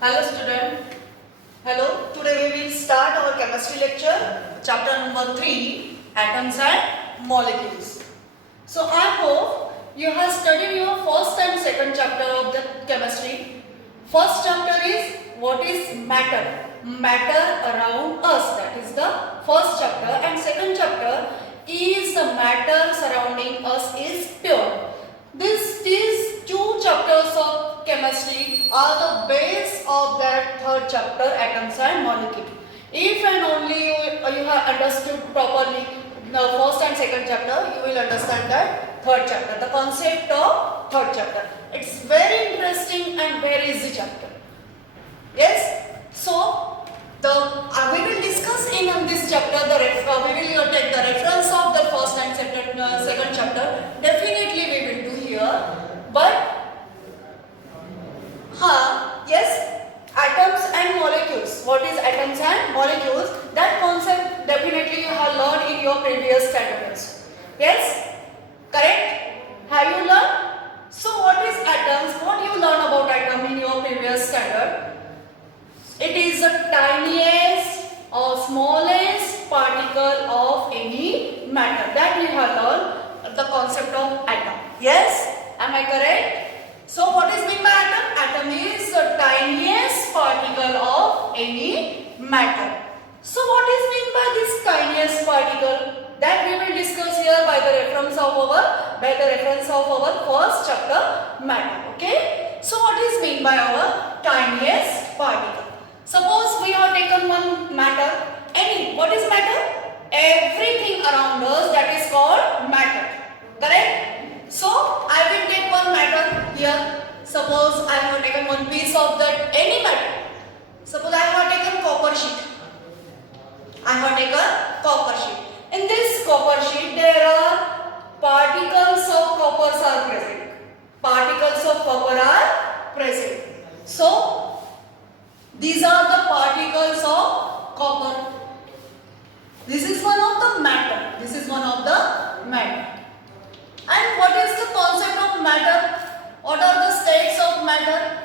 Hello student. Hello. Today we will start our chemistry lecture, chapter number 3, atoms and molecules. So I hope you have studied your first and second chapter of the chemistry. First chapter is what is matter? Matter around us. That is the first chapter. And second chapter is the matter surrounding us is pure. These two chapters of chemistry are the base of that third chapter, atoms and molecules. If and only you have understood properly the first and second chapter, you will understand that third chapter, the concept of third chapter. It's very interesting and very easy chapter. Yes? So, we will discuss in this chapter, we will take the reference of the first and second chapter. Definitely we will do here. But, yes, atoms and molecules. What is atoms and molecules? That concept definitely you have learned in your previous standards. Yes? Correct? Have you learned? So, what is atoms? What you learn about atom in your previous standard? It is the tiniest or smallest particle of any matter. That we have learned the concept of atom. Yes? Am I correct? So what is meant by atom? Atom is the tiniest particle of any matter. So what is meant by this tiniest particle? That we will discuss here by the reference of our first chapter, matter. Okay? So what is meant by our tiniest particle? Suppose we have taken one matter, any. What is matter? Everything around us, that is called matter. Correct? So, I will take one matter here. Suppose I have taken one piece of that, any matter. Suppose I have taken copper sheet. In this copper sheet, there are particles of copper are present. So, these are the particles of copper. This is one of the matter. And what is the concept of matter? What are the states of matter?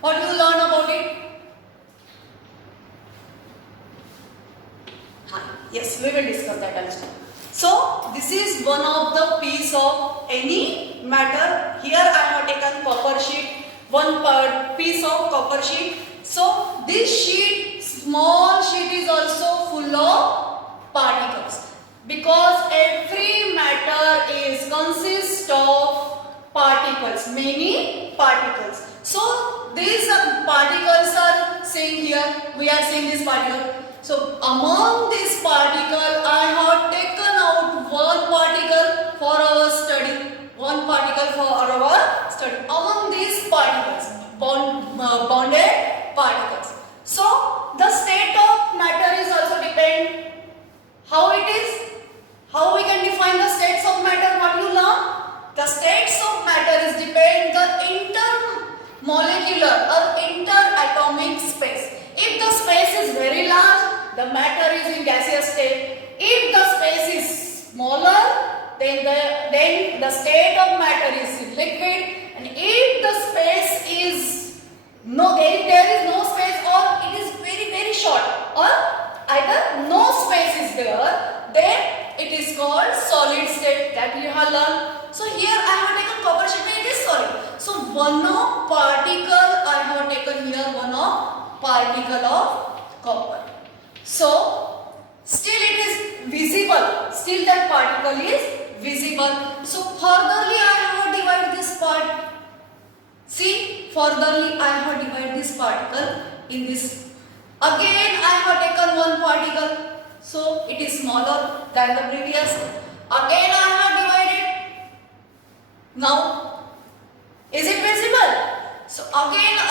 What do you learn about it? Yes, we will discuss that also. So, this is one of the piece of any matter. Here I have taken copper sheet, one piece of copper sheet. So, this sheet, small sheet is also full of particles. Because every matter consists of particles, many particles. So, these particles are seen here. We are seeing this particle. So, among these particles, I have taken out one particle for our study. Among these particles, bonded particles. So, the state of matter is also depend. How it is? How we can define the states of matter? What you learn? The states of matter is depend the intermolecular or interatomic space. If the space is very large, the matter is in gaseous state. If the space is smaller, then the state of matter is in liquid. And if the space is if there is no space or it is very very short or either no space is there, then it is called solid state, that you have learned. So here I have taken copper sheet and it is solid. So one of particle I have taken here, one of particle of copper. So still it is visible, still that particle is visible. So furtherly I have divided this part. See, furtherly I have divided this particle in this. Again I have taken one particle. So it is smaller than the previous. Again I have divided. Now, is it visible? So again I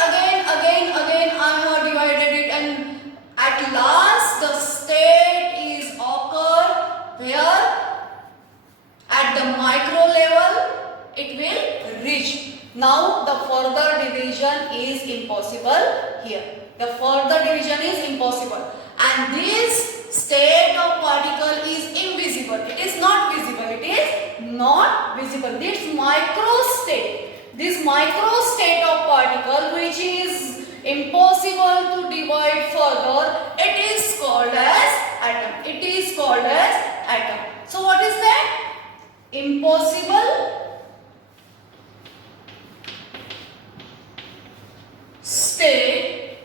have divided it, and at last the state is occurred where at the micro level it will reach. Now the further division is impossible here. The further division is impossible. And this state of particle is invisible. It is not visible. This micro state of particle which is impossible order, it is called as atom. It is called as atom. So what is that? Impossible state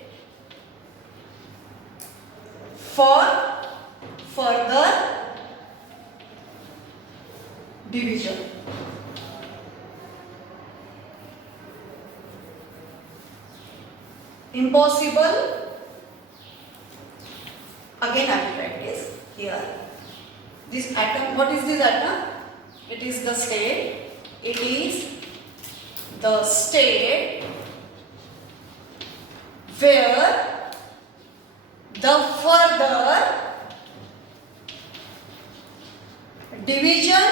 for further division. Impossible. Again I will write this here. This atom, what is this atom? It is the state. It is the state where the further division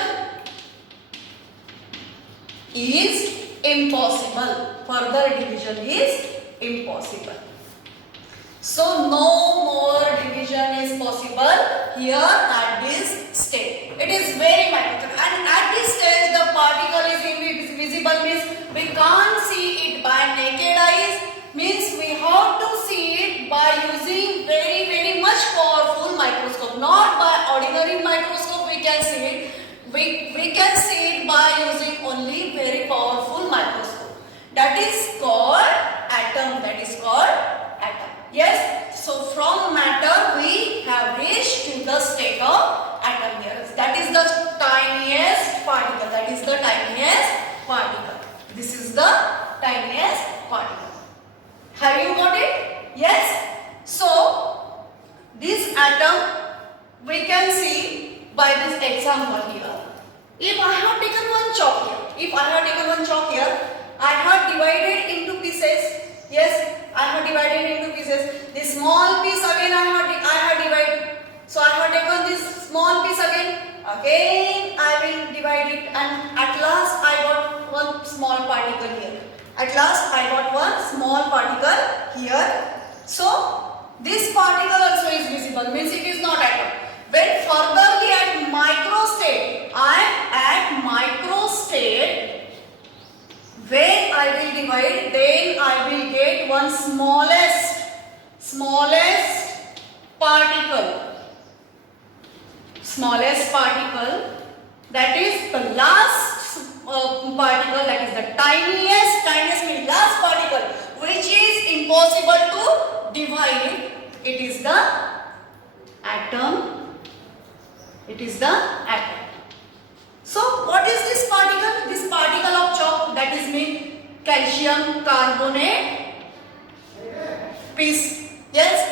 is impossible. Further division is impossible. So no more division is possible here at this stage. It is very microscopic, and at this stage the particle is invisible, means we can't see it by naked eyes, means we have to see it by using very much powerful microscope. Not by ordinary microscope we can see it. We can see it by using only very powerful microscope. That is called atom. That is called atom. Yes. So from matter we have reached to the state of atom here. That is the tiniest particle. That is the tiniest particle. This is the tiniest particle. Have you got it? Yes. So this atom we can see by this example here. If I have taken one chalk here, I have divided into pieces. Yes, I have divided into pieces. This small piece again I have divided. So I have taken this small piece again. Again I will divide it, and at last I got one small particle here. At last I got one small particle here. So this particle also is visible, means it is not atom. When furtherly at micro state, I am at micro state, when I will divide, then I will get one smallest particle. Smallest particle, that is the last particle, that is the tiniest means last particle, which is impossible to divide. It is the atom. It is the atom. So what is this particle? This particle of chalk, that is mean calcium carbonate piece. Yes.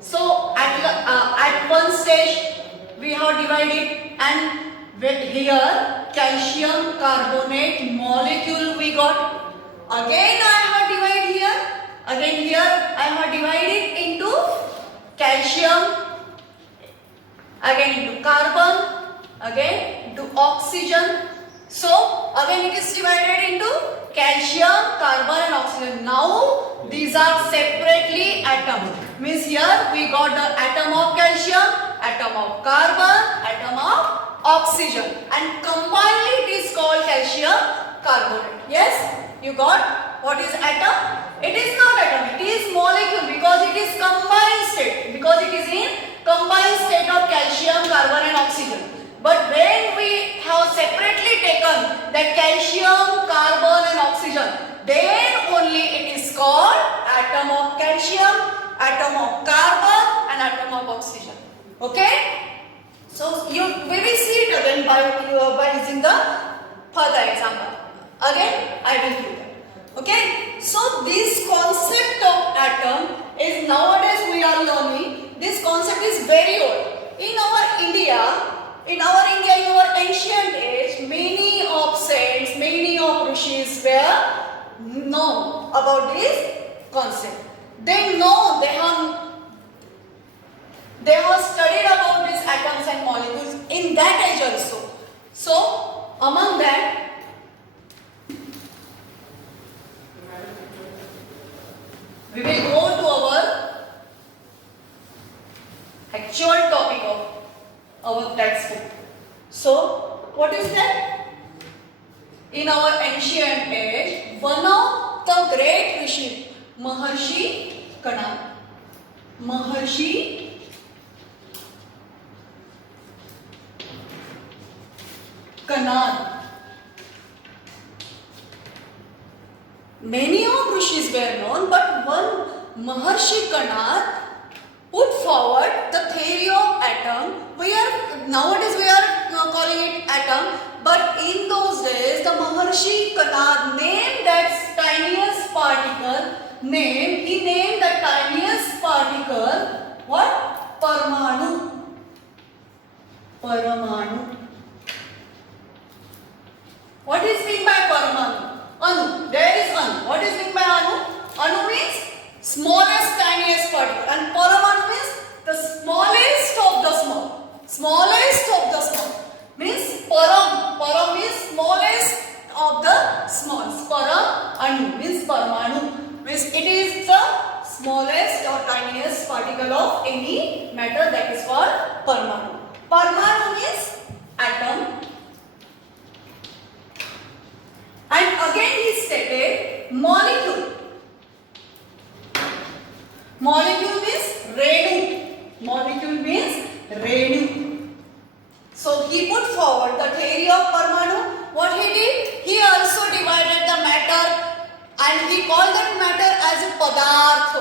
So at one stage we have divided, and here calcium carbonate molecule we got. Again I have divided here. Again here I have divided into calcium, again into carbon, again into oxygen. So again it is divided into calcium, carbon and oxygen. Now these are separately atoms. Means here we got the atom of calcium, atom of carbon, atom of oxygen, and combinedly it is called calcium carbonate. Yes, you got what is atom? It is not atom, it is molecule, because it is combined state, because it is in combined state of calcium, carbon and oxygen. But when we have separately taken that calcium, carbon and oxygen, then only it is called atom of calcium, atom of carbon and atom of oxygen. Okay? So we will see it again by using the further example. Again I will do that. Okay? So this concept of atom is nowadays we are learning. This concept is very old. In our India, in our ancient age, many of saints, many of rishis were known about this concept. They know, they have studied about these atoms and molecules in that age also. So among them, we will go to our actual topic of our textbook. So what is that? In our ancient age, one of the great rishis, Maharshi Kana, Maharshi Kanad. Many of rishis were known, but one Maharshi Kanad put forward the theory of atom. Nowadays we are calling it atom, but in those days the Maharshi Kanad named that tiniest particle. He named the tiniest particle what? Parmanu. Paramanu. What is meant by Paramanu? Anu. There is Anu. What is meant by Anu? Anu means smallest, tiniest particle, and Paramanu means the smallest of the small. Smallest of the small. Means Param. Param means smallest of the small. Param Anu means Paramanu. Means it is the smallest or tiniest particle of any matter, that is called Paramanu. Paramanu means atom. And again he stated molecule. Molecule means Renu. Molecule means Renu. So he put forward the theory of Parmanu. What he did? He also divided the matter and he called that matter as a Padarth.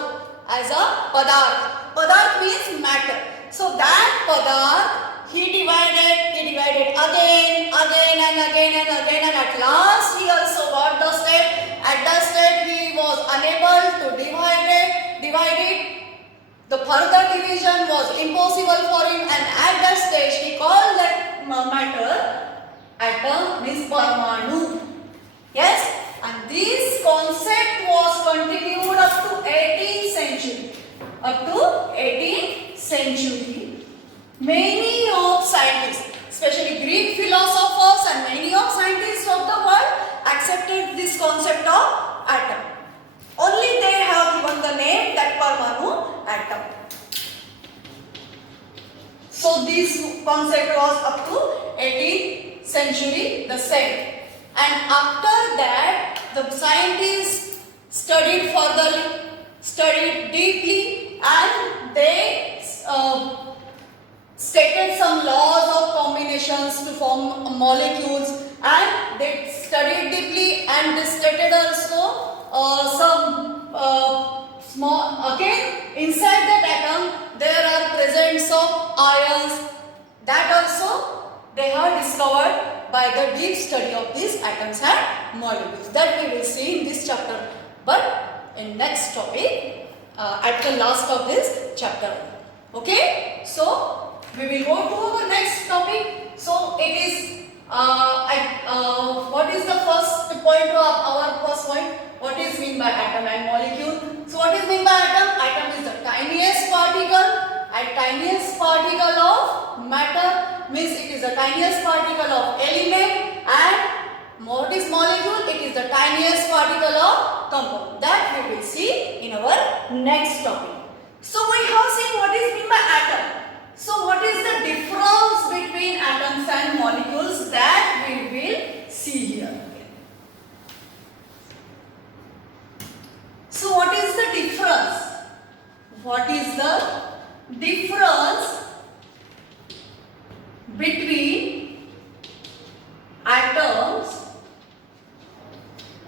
As a Padarth. Padarth means matter. So that Padarth he divided again and at last he also got the step. At that step he was unable to divide it. The further division was impossible for him, and at that stage he called that matter atom means Parmanu. Yes, and this concept was continued up to 18th century. Up to 18th century, many of scientists, especially Greek philosophers and many of scientists of the world accepted this concept of atom. Only they have given the name that Parmanu atom. So this concept was up to 18th century the same. And after that the scientists studied further, studied deeply, and they stated some laws of combinations to form molecules, and they studied deeply, and they stated also some small, again inside that atom there are presence of ions, that also they have discovered by the deep study of these atoms and molecules. That we will see in this chapter, but in next topic at the last of this chapter. Okay, so we will go to our next topic. So it is what is the first point of our first point? What is meant by atom and molecule? So what is meant by atom? Atom is the tiniest particle, and tiniest particle of matter means it is the tiniest particle of element, and what is molecule? It is the tiniest particle of compound. That we will see in our next topic. So we have seen what is meant by atom. So what is the difference between atoms and molecules? That we will see here. So what is the difference? What is the difference between atoms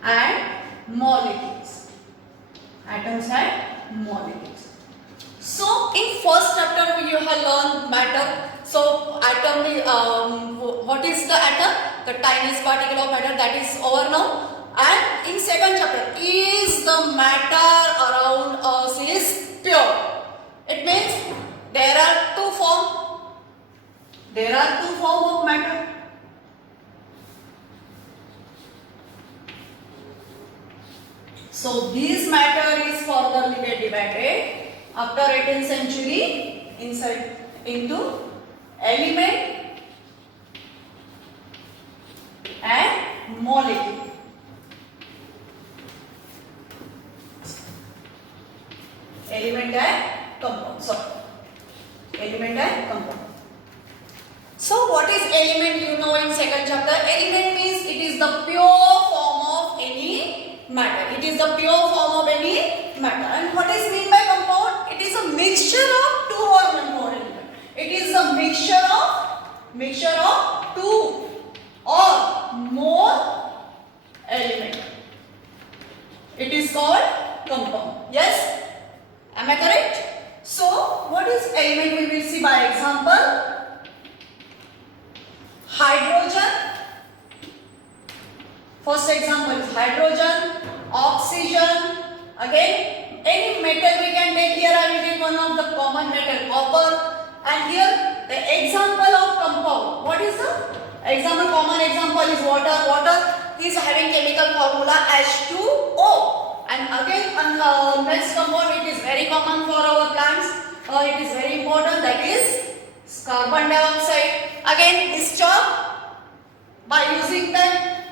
and molecules? Atoms and molecules. So in first chapter you have learned matter. So atom, what is the atom? The tiniest particle of matter, that is over now. And in second chapter, is the matter around us is pure? It means there are two forms. There are two forms of matter. So this matter is further divided after 18th century into element and molecule. Element and compound. Element and compound. So what is element? You know in second chapter. Element means it is the pure form of any matter. It is the pure form of any matter. And what is meant by compound? It is a mixture compound. Yes? Am I correct? So, what is element we will see by example? Hydrogen. First example is hydrogen, oxygen. Again, any metal we can take. Here I will take one of the common metal, copper. And here the example of compound. What is the example? Common example is water. Water is having chemical formula H2O. And again, next compound, it is very common for our plants. It is very important. That is carbon dioxide. Again, this chalk, by using that,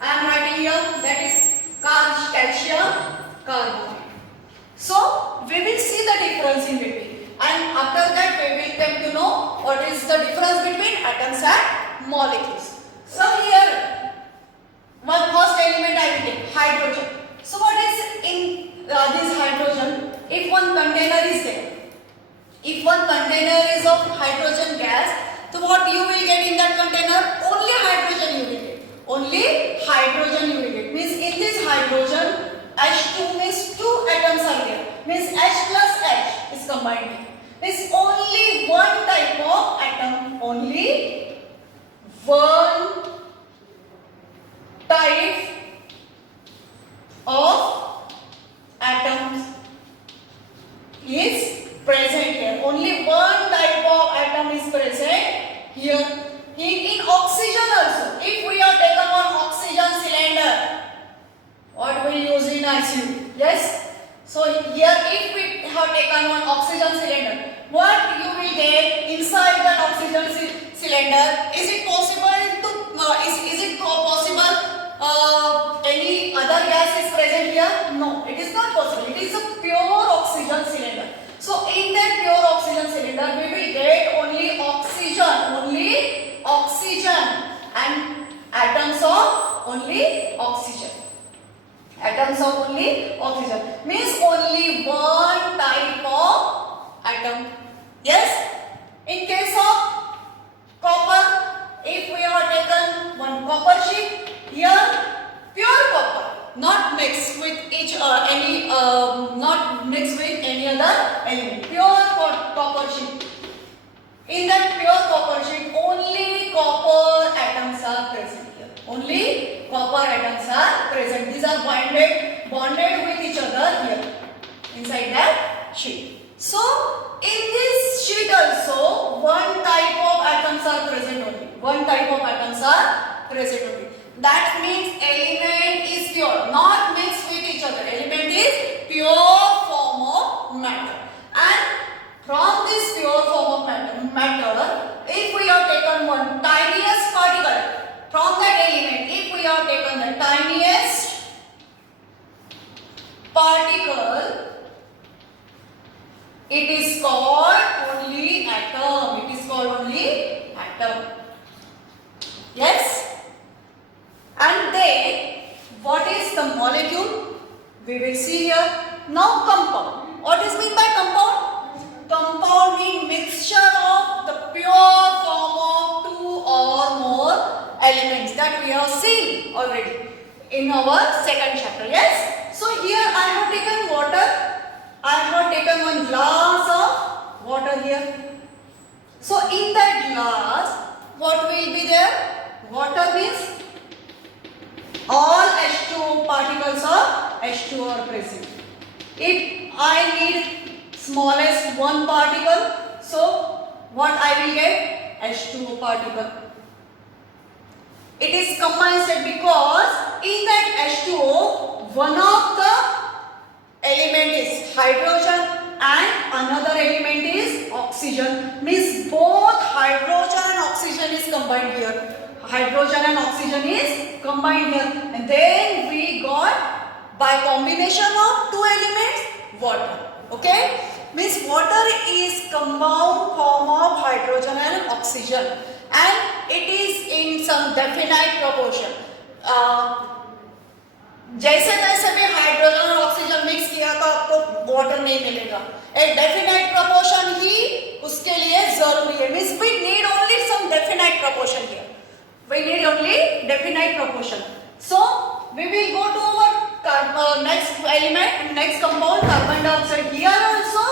I am writing here, that is calcium carbonate. So, we will see the difference in between. And after that, we will come to know what is the difference between atoms and molecules. So, here, one first element I will take, hydrogen. So, what is in this hydrogen? If one container is there, if one container is of hydrogen gas, so what you will get in that container? Only hydrogen you will get. Only hydrogen you will get. Means in this hydrogen, H2 means two atoms are there. Means H plus H is combined. Means only one type of atom. Only one type of atoms is present here. Only one type of atom is present here. In oxygen also, if we are taken one oxygen cylinder, what we use in ICU? Yes. So here, if we have taken one oxygen cylinder, what you will get inside that oxygen cylinder? Is it possible to any other gas is present here? No, it is not possible. It is a pure oxygen cylinder. So in that pure oxygen cylinder, we will get only oxygen and atoms of only oxygen. Atoms of only oxygen means only one type of atom. Yes? In case of copper, if we have taken one copper sheet, here pure copper, not mixed with any other element. Pure copper sheet. In that pure copper sheet, only copper atoms are present here. Only copper atoms are present. These are bonded with each other here inside that sheet. So, in this sheet also, one type of atoms are present only. One type of atoms are present only. That means element is pure, not mixed with each other. Element is pure form of matter. And from this pure form of matter, if we have taken one tiniest particle from that element, if we have taken the tiniest particle, it is called only atom. It is called only atom. Yes? And then, what is the molecule? We will see here. Now, compound. What is meant by compound? Compound means mixture of the pure form of two or more elements that we have seen already in our second chapter. Yes? So, here I have taken water. I have taken one glass of water here. So, in that glass, what will be there? Water means all H2O particles of H2O are present. If I need smallest one particle, so what I will get? H2O particle. It is combined state because in that H2O, one of the element is hydrogen and another element is oxygen. Means both hydrogen and oxygen is combined here. Hydrogen and oxygen is combined here. And then we got, by combination of two elements, water. Okay? Means water is compound form of hydrogen and oxygen. And it is in some definite proportion. जैसे तैसे भी hydrogen और oxygen mix किया तो आपको water नहीं मिलेगा. एक डेफिनेट प्रोपोर्शन ही उसके लिए जरूरी है. Means we need only some definite proportion here. We need only definite proportion. So we will go to our next element, next compound, carbon dioxide. Here also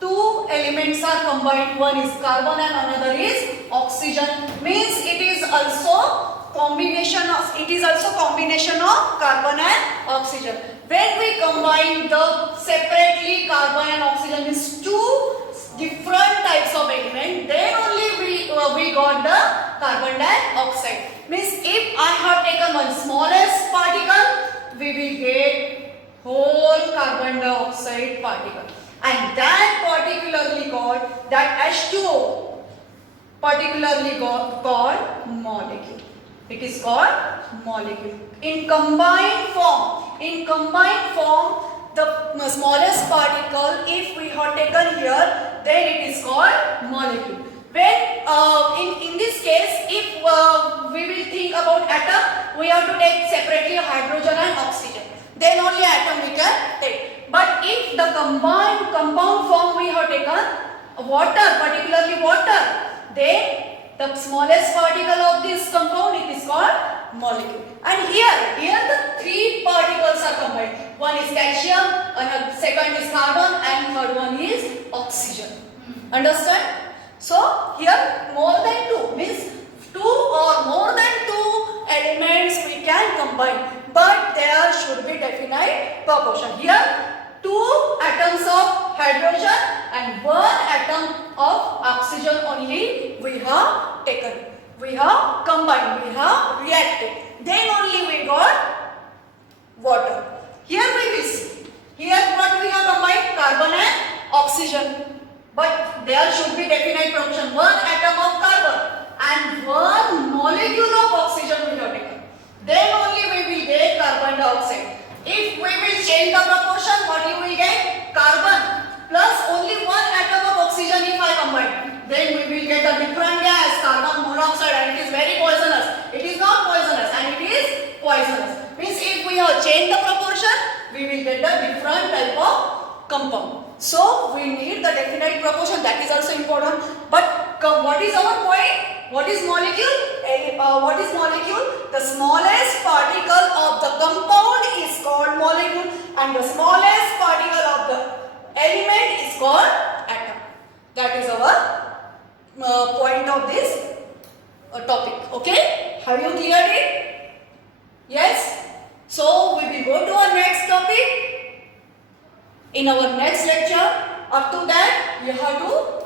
two elements are combined. One is carbon and another is oxygen. Means it is also combination of carbon and oxygen. When we combine the separately carbon and oxygen is two different types of element, then only we got the carbon dioxide. Means if I have taken one smallest particle, we will get whole carbon dioxide particle, and that particularly called, that H2O particularly called molecule. It is called molecule. In combined form, the smallest particle, if we have taken here, then it is called molecule. When in this case, if we will think about atom, we have to take separately hydrogen and oxygen. Then only atom we can take. But if the compound form we have taken water, particularly water, then the smallest particle of this compound, it is called molecule. And here the three particles are combined. One is calcium, second is carbon, and third one is oxygen. Understand? So here more than two, means two or more than two elements we can combine, but there should be definite proportion. Here two atoms of hydrogen and one atom of oxygen only we have taken. We have combined, we have reacted. Then only we got water. Here we will see. Here what we have combined? Carbon and oxygen. But there should be definite proportion. One atom of carbon and one molecule of oxygen we have taken. Then only we will get carbon dioxide. If we will change the proportion, what you will get? Carbon plus only one atom of oxygen if I combine. Then we will get a different gas, carbon monoxide, and it is very poisonous. It is not poisonous and it is poisonous. Means if we have changed the proportion, we will get a different type of compound. So we need the definite proportion, that is also important. But what is our point? What is molecule? What is molecule? The smallest particle of the compound is called molecule, and the smallest particle of the element is called atom. That is our point of this topic. Okay? Have you cleared it? Yes? So we will go to our next topic. In our next lecture, up to that, you have to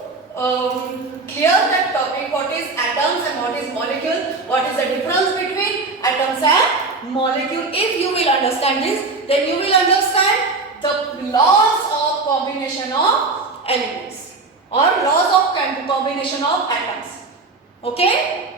clear that topic, what is atoms and what is molecule, what is the difference between atoms and molecule. If you will understand this, then you will understand the laws of combination of elements or laws of combination of atoms. Okay?